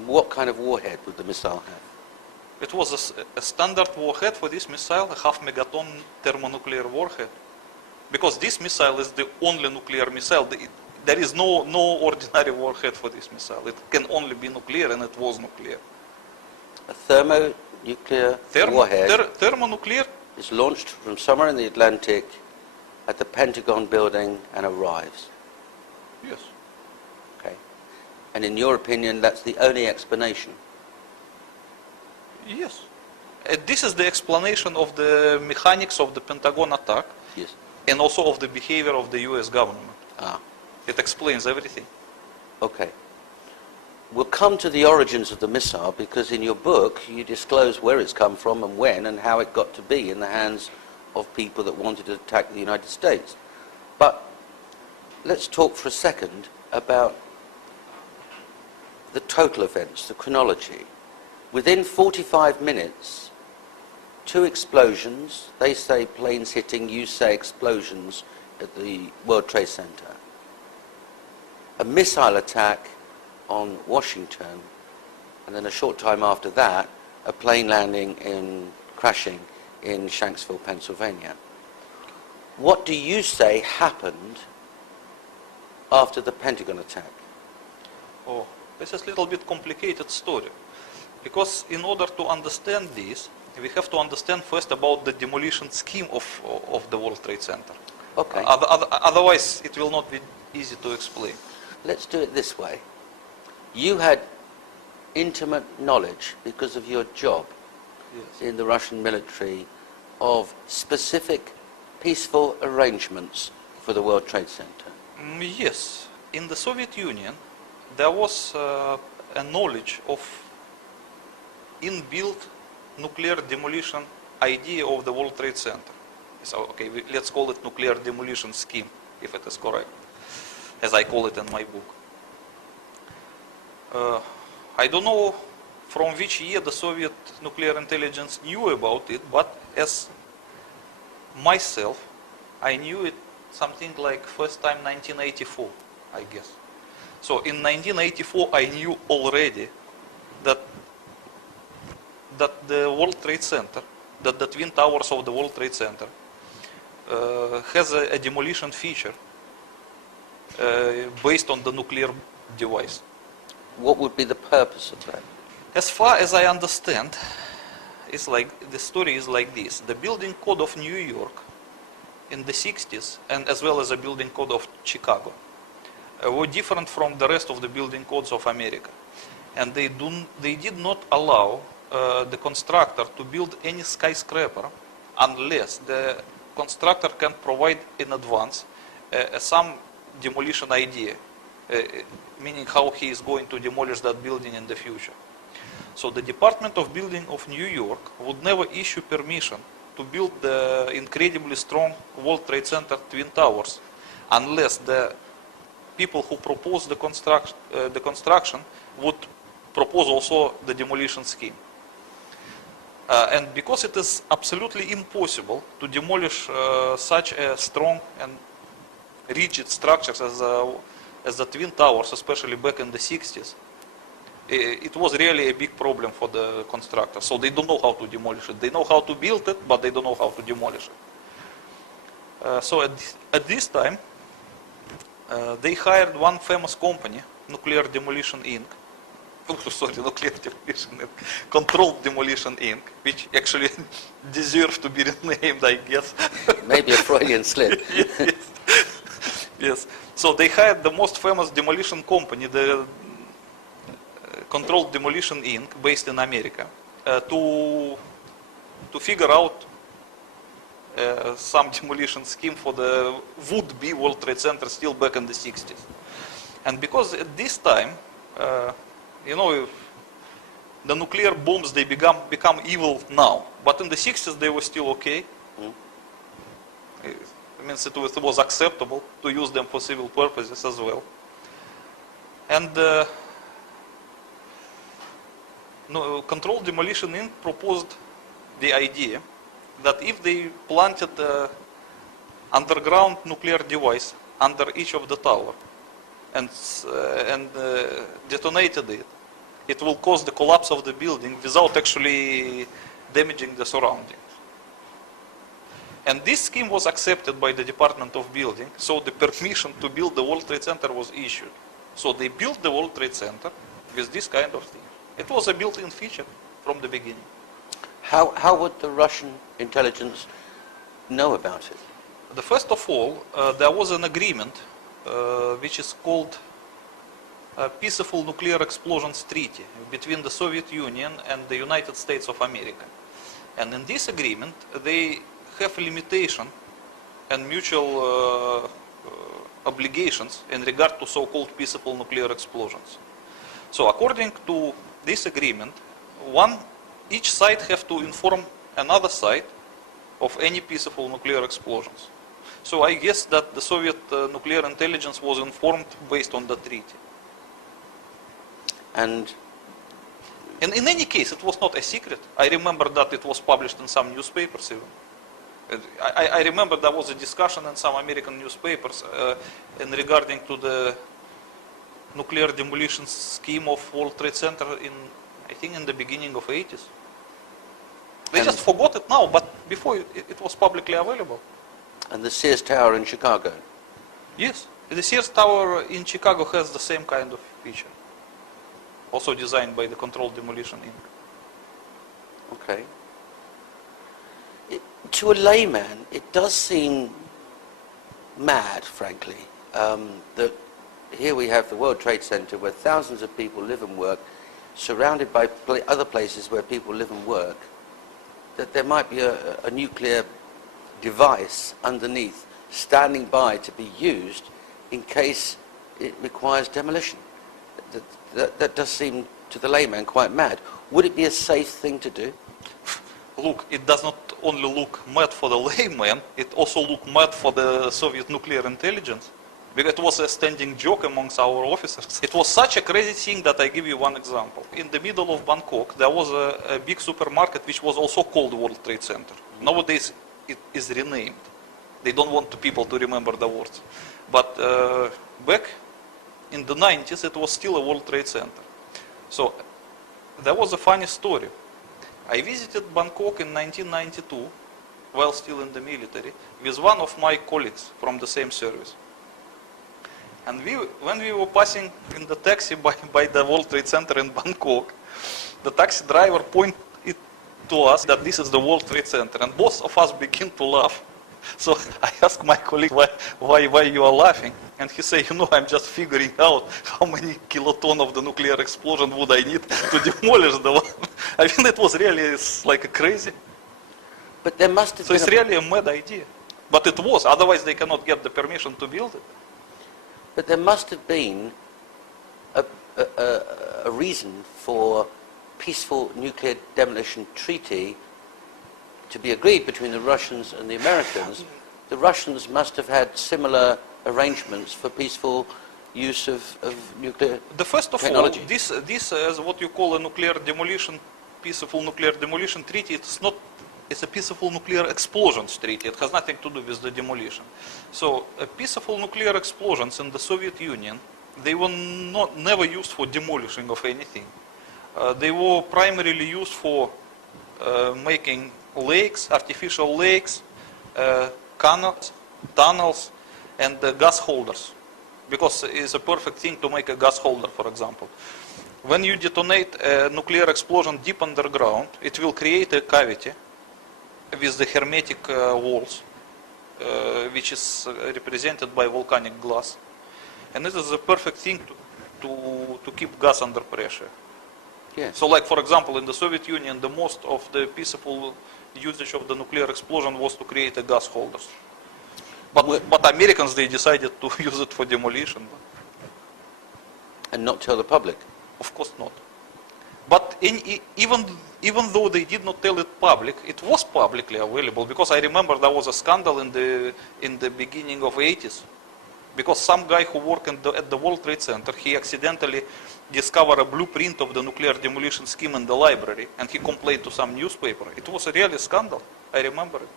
And what kind of warhead would the missile have? It was a standard warhead for this missile, a half-megaton thermonuclear warhead. Because this missile is the only nuclear missile. There is no ordinary warhead for this missile. It can only be nuclear, and it was nuclear. A thermonuclear warhead thermonuclear is launched from somewhere in the Atlantic at the Pentagon building and arrives. Yes. Okay. And in your opinion, that's the only explanation? Yes. This is the explanation of the mechanics of the Pentagon attack. Yes. And also of the behavior of the US government. Ah. It explains everything. Okay. We'll come to the origins of the missile because in your book you disclose where it's come from and when and how it got to be in the hands of people that wanted to attack the United States. But let's talk for a second about the total events, the chronology. Within 45 minutes, 2 explosions, they say planes hitting, you say explosions at the World Trade Center. A missile attack on Washington, and then a short time after that, a plane crashing in Shanksville, Pennsylvania. What do you say happened after the Pentagon attack? Oh, this is a little bit complicated story. Because in order to understand this, we have to understand first about the demolition scheme of the World Trade Center. Okay. Otherwise, it will not be easy to explain. Let's do it this way. You had intimate knowledge because of your job in the Russian military of specific peaceful arrangements for the World Trade Center. Yes. In the Soviet Union, there was a knowledge of inbuilt nuclear demolition idea of the World Trade Center. So, okay, let's call it nuclear demolition scheme, if it is correct, as I call it in my book. I don't know from which year the Soviet nuclear intelligence knew about it, but as myself, I knew it something like first time 1984, I guess. So in 1984, I knew already that the World Trade Center, that the Twin Towers of the World Trade Center has a demolition feature based on the nuclear device. What would be the purpose of that? As far as I understand, it's like the story is like this. The building code of New York in the 60s, and as well as the building code of Chicago, were different from the rest of the building codes of America. And they did not allow the constructor to build any skyscraper unless the constructor can provide in advance some demolition idea, meaning how he is going to demolish that building in the future. So the Department of Building of New York would never issue permission to build the incredibly strong World Trade Center Twin Towers unless the people who propose the construction would propose also the demolition scheme. And because it is absolutely impossible to demolish such a strong and rigid structures as the Twin Towers, especially back in the 60s, it was really a big problem for the constructors. So they don't know how to demolish it. They know how to build it, but they don't know how to demolish it. So at this time, they hired one famous company, Nuclear Demolition Inc. Nuclear Demolition Inc. Controlled Demolition Inc., which actually deserves to be renamed, I guess. Maybe a Freudian slip. Yes. Yes. So they hired the most famous demolition company, the Controlled Demolition Inc., based in America, to figure out some demolition scheme for the would-be World Trade Center still back in the 60s. And because at this time, the nuclear bombs, they become evil now. But in the 60s, they were still okay. It means it was acceptable to use them for civil purposes as well. And Controlled Demolition Inc. proposed the idea that if they planted an underground nuclear device under each of the tower and detonated it, it will cause the collapse of the building without actually damaging the surroundings. And this scheme was accepted by the Department of Building, so the permission to build the World Trade Center was issued. So they built the World Trade Center with this kind of thing. It was a built-in feature from the beginning. How would the Russian intelligence know about it? First of all, there was an agreement which is called Peaceful Nuclear Explosions Treaty between the Soviet Union and the United States of America. And in this agreement, they have a limitation and mutual obligations in regard to so-called peaceful nuclear explosions. So according to this agreement, each side have to inform another side of any peaceful nuclear explosions. So I guess that the Soviet nuclear intelligence was informed based on the treaty. And in any case, it was not a secret. I remember that it was published in some newspapers even. I remember there was a discussion in some American newspapers in regarding to the nuclear demolition scheme of World Trade Center I think in the beginning of 80s. They just forgot it now, but before it was publicly available. And the Sears Tower in Chicago? Yes, the Sears Tower in Chicago has the same kind of feature. Also designed by the Controlled Demolition Inc. Okay. To a layman, it does seem mad, frankly, that here we have the World Trade Center where thousands of people live and work, surrounded by other places where people live and work, that there might be a nuclear device underneath standing by to be used in case it requires demolition. That does seem to the layman quite mad. Would it be a safe thing to do? Look, it does not only look mad for the layman, it also looked mad for the Soviet nuclear intelligence. Because it was a standing joke amongst our officers. It was such a crazy thing that I give you one example. In the middle of Bangkok, there was a big supermarket which was also called World Trade Center. Nowadays, it is renamed. They don't want people to remember the words. But back in the 90s, it was still a World Trade Center. So there was a funny story. I visited Bangkok in 1992, while still in the military, with one of my colleagues from the same service. And when we were passing in the taxi by the World Trade Center in Bangkok, the taxi driver pointed to us that this is the World Trade Center, and both of us began to laugh. So I asked my colleague why you are laughing, and he said, I'm just figuring out how many kiloton of the nuclear explosion would I need to demolish the one. I mean, it was really like crazy. But there must have So it's really a mad idea. But it was, otherwise they cannot get the permission to build it. But there must have been a reason for peaceful nuclear demolition treaty to be agreed between the Russians and the Americans. The Russians must have had similar arrangements for peaceful use of nuclear First of technology. all, this is what you call a nuclear demolition, peaceful nuclear demolition treaty. It's a peaceful nuclear explosions treaty. It has nothing to do with the demolition. So peaceful nuclear explosions in the Soviet Union, they were never used for demolishing of anything. They were primarily used for making lakes, artificial lakes, canals, tunnels, and gas holders. Because it's a perfect thing to make a gas holder, for example. When you detonate a nuclear explosion deep underground, it will create a cavity with the hermetic walls, which is represented by volcanic glass. And this is a perfect thing to keep gas under pressure. Yes. So like, for example, in the Soviet Union, the most of the peaceful usage of the nuclear explosion was to create a gas holders. But Americans, they decided to use it for demolition. And not tell the public. Of course not. But even though they did not tell it public, it was publicly available, because I remember there was a scandal in the beginning of 80s. Because some guy who worked at the World Trade Center, he accidentally discovered a blueprint of the nuclear demolition scheme in the library, and he complained to some newspaper. It was a really scandal. I remember it.